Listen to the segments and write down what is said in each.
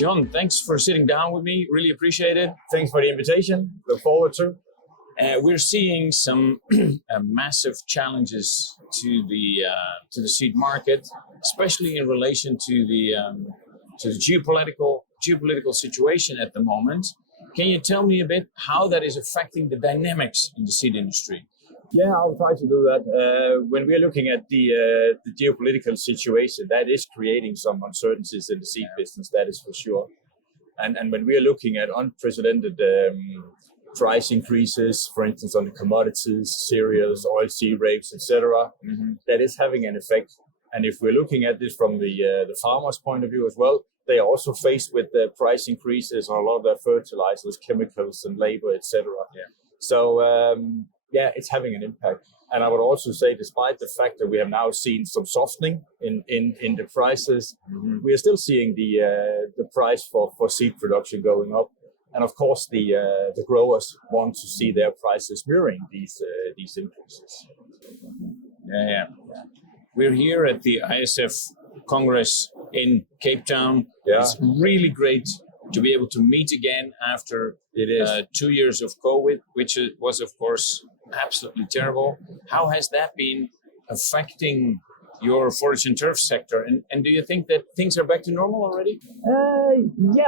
John, thanks for sitting down with me. Really appreciate it. Thanks for the invitation. Look forward to. We're seeing some massive challenges to the seed market, especially in relation to the geopolitical situation at the moment. Can you tell me a bit how that is affecting the dynamics in the seed industry? Yeah, I'll try to do that. When we're looking at the geopolitical situation, that is creating some uncertainties in the seed business, that is for sure. And when we're looking at unprecedented price increases, for instance, on the commodities, cereals, oilseed rapeseed, etc., that is having an effect. And if we're looking at this from the farmer's point of view as well, they are also faced with the price increases on a lot of their fertilizers, chemicals, and labor, etc. So it's having an impact. And I would also say, despite the fact that we have now seen some softening in the prices, we are still seeing the price for seed production going up. And of course, the growers want to see their prices mirroring these increases. Yeah. We're here at the ISF Congress in Cape Town. Yeah. It's really great to be able to meet again after 2 years of COVID, which was, of course, absolutely terrible. How has that been affecting your forage and turf sector? And do you think that things are back to normal already?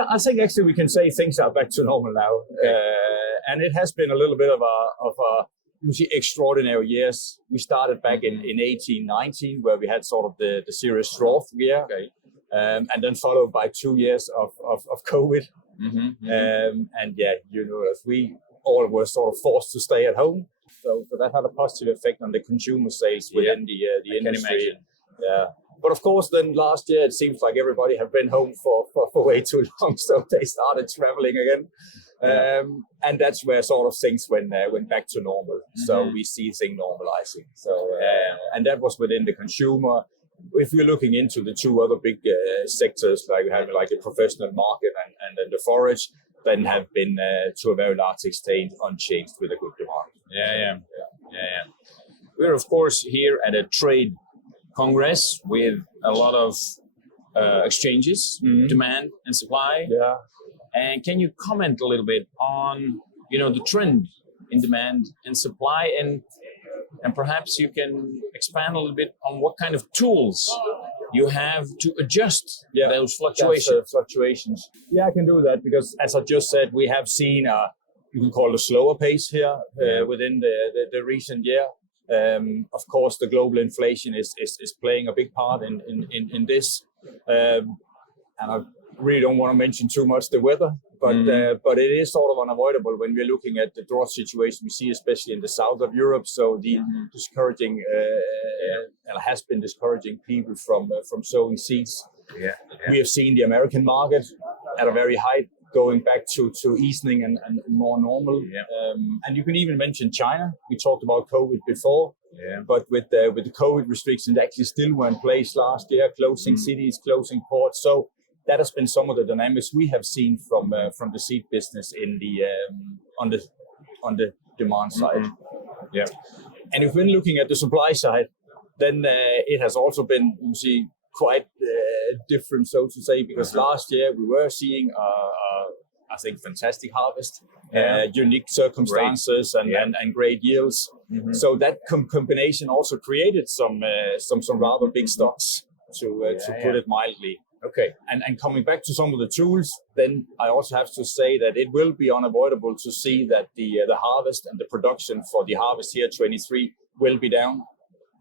I think actually we can say things are back to normal now. Okay. And it has been a little bit of a extraordinary years. We started back in 18-19, where we had sort of the serious drought year. Okay. And then followed by 2 years of COVID. As we all were sort of forced to stay at home. So that had a positive effect on the consumer sales within the industry. Yeah. But of course, then last year, it seems like everybody have been home for way too long. So they started traveling again. And that's where sort of things went back to normal. So we see things normalizing. So, and that was within the consumer. If we're looking into the two other big sectors, like we have like the professional market and then the forage, then have been to a very large extent unchanged with a good demand. Yeah. We're of course here at a trade congress with a lot of exchanges, demand and supply. Yeah. And can you comment a little bit on the trend in demand and supply, and perhaps you can expand a little bit on what kind of tools you have to adjust those fluctuations. Yeah, I can do that because, as I just said, we have seen you can call it a slower pace here within the recent year. Of course, the global inflation is playing a big part in this, and I really don't want to mention too much the weather, but it is sort of unavoidable when we're looking at the drought situation we see, especially in the south of Europe. So the discouraging has been discouraging people from sowing seeds. We have seen the American market at a very high, going back to easing and more normal. And you can even mention China. We talked about COVID before, but with the COVID restrictions actually still were in place last year, closing cities, closing ports. So that has been some of the dynamics we have seen from the seed business in the on the demand side. And if we're looking at the supply side, then it has also been, quite different, so to say, because last year we were seeing I think fantastic harvest, unique circumstances, and great yields. So that combination also created some rather big stocks, to put it mildly. Okay. And coming back to some of the tools, then I also have to say that it will be unavoidable to see that the harvest and the production for the harvest year 23 will be down.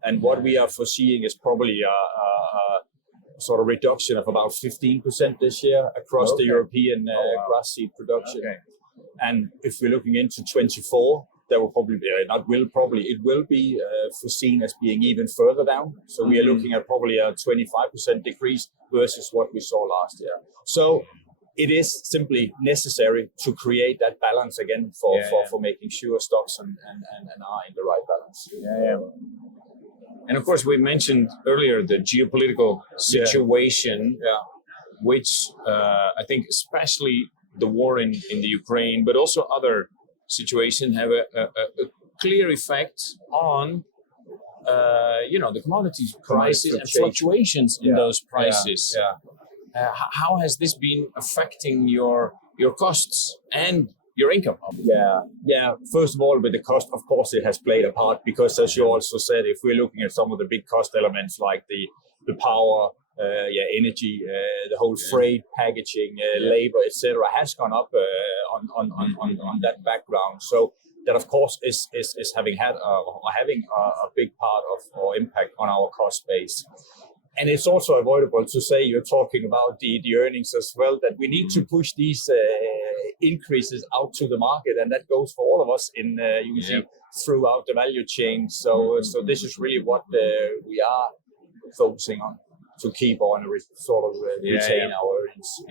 And what we are foreseeing is probably a sort of reduction of about 15% this year across the European grass seed production. And if we're looking into 24, there will probably be, it will be foreseen as being even further down. So we are looking at probably a 25% decrease versus what we saw last year. So it is simply necessary to create that balance again for making sure stocks and are in the right balance. And of course, we mentioned earlier the geopolitical situation, which I think especially the war in the Ukraine, but also other situations have a clear effect on, the commodities prices and fluctuations in those prices. How has this been affecting your costs and your income? Yeah. First of all, with the cost, of course, it has played a part because, as you also said, if we're looking at some of the big cost elements like the power, energy, the whole freight, packaging, labor, etc., has gone up on that background. So that, of course, is having a big part of or impact on our cost base. And it's also avoidable to say, you're talking about the earnings as well, that we need to push these increases out to the market, and that goes for all of us in you can see throughout the value chain. So this is really what we are focusing on, to keep on retain our earnings.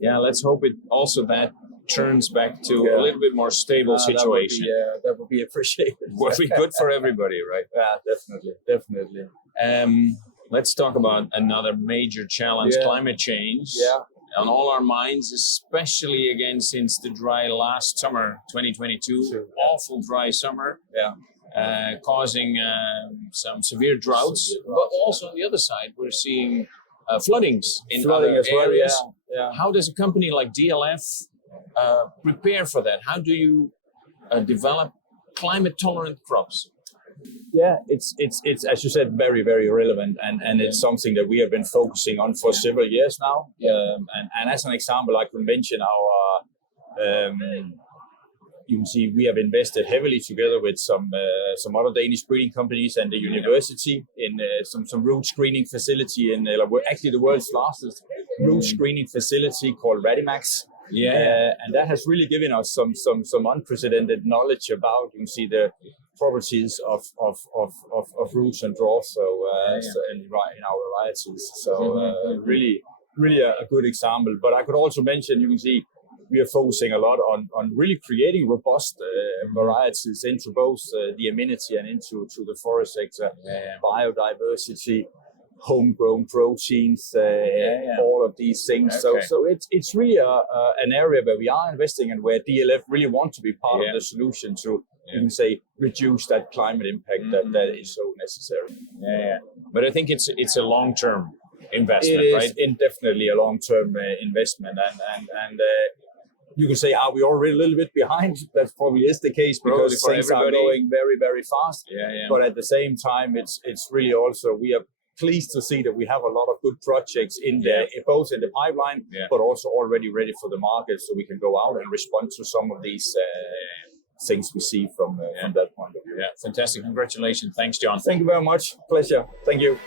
Yeah. Let's hope it also that turns back to a little bit more stable situation. That would be appreciated. Would be good for everybody, right? Yeah, definitely. Let's talk about another major challenge, climate change. Yeah. On all our minds, especially again since the dry last summer, 2022, awful dry summer, causing some severe droughts. But also on the other side, we're seeing floodings in other areas. Yeah. How does a company like DLF prepare for that? How do you develop climate-tolerant crops? Yeah, it's as you said, very, very relevant, and it's something that we have been focusing on for several years now. And as an example, I could mention our. You can see we have invested heavily together with some other Danish breeding companies and the university in some root screening facility in actually the world's largest root screening facility called Radimax. And that has really given us some unprecedented knowledge about, you can see, the properties of roots and draws, in our varieties. So really a good example. But I could also mention, you can see, we are focusing a lot on really creating robust varieties into both the amenity and into the forest sector, biodiversity, homegrown proteins, all of these things. So it's really an area where we are investing and where DLF really want to be part of the solution to, you can say, reduce that climate impact that is so necessary. But I think it's a long-term investment, right? It is definitely a long-term investment, and you can say, are we already a little bit behind? That probably is the case because things are going very, very fast. But at the same time, it's really also, we are pleased to see that we have a lot of good projects in there, both in the pipeline, but also already ready for the market, so we can go out and respond to some of these things we see from that point of view. Fantastic. Congratulations. Thanks, John. Thank you very much. Pleasure. Thank you.